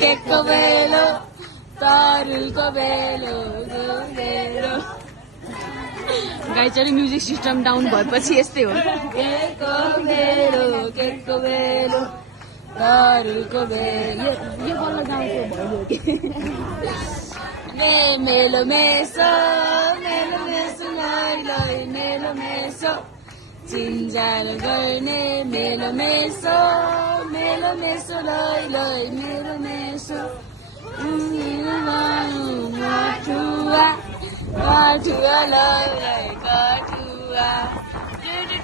केकको बेलो तरुलको बेलो बेलो गाई चाहिँ म्युजिक सिस्टम डाउन भएपछि यस्तै हो केकको बेलो तरुलको बेलो यो बल्ल गाउँको भयो कि मेलो मेसो लै लै मेलो मेसो चिन्जाल गर्ने मेलो मेसो लै लै मेरो मेसो काठुवा लै लै काठुवा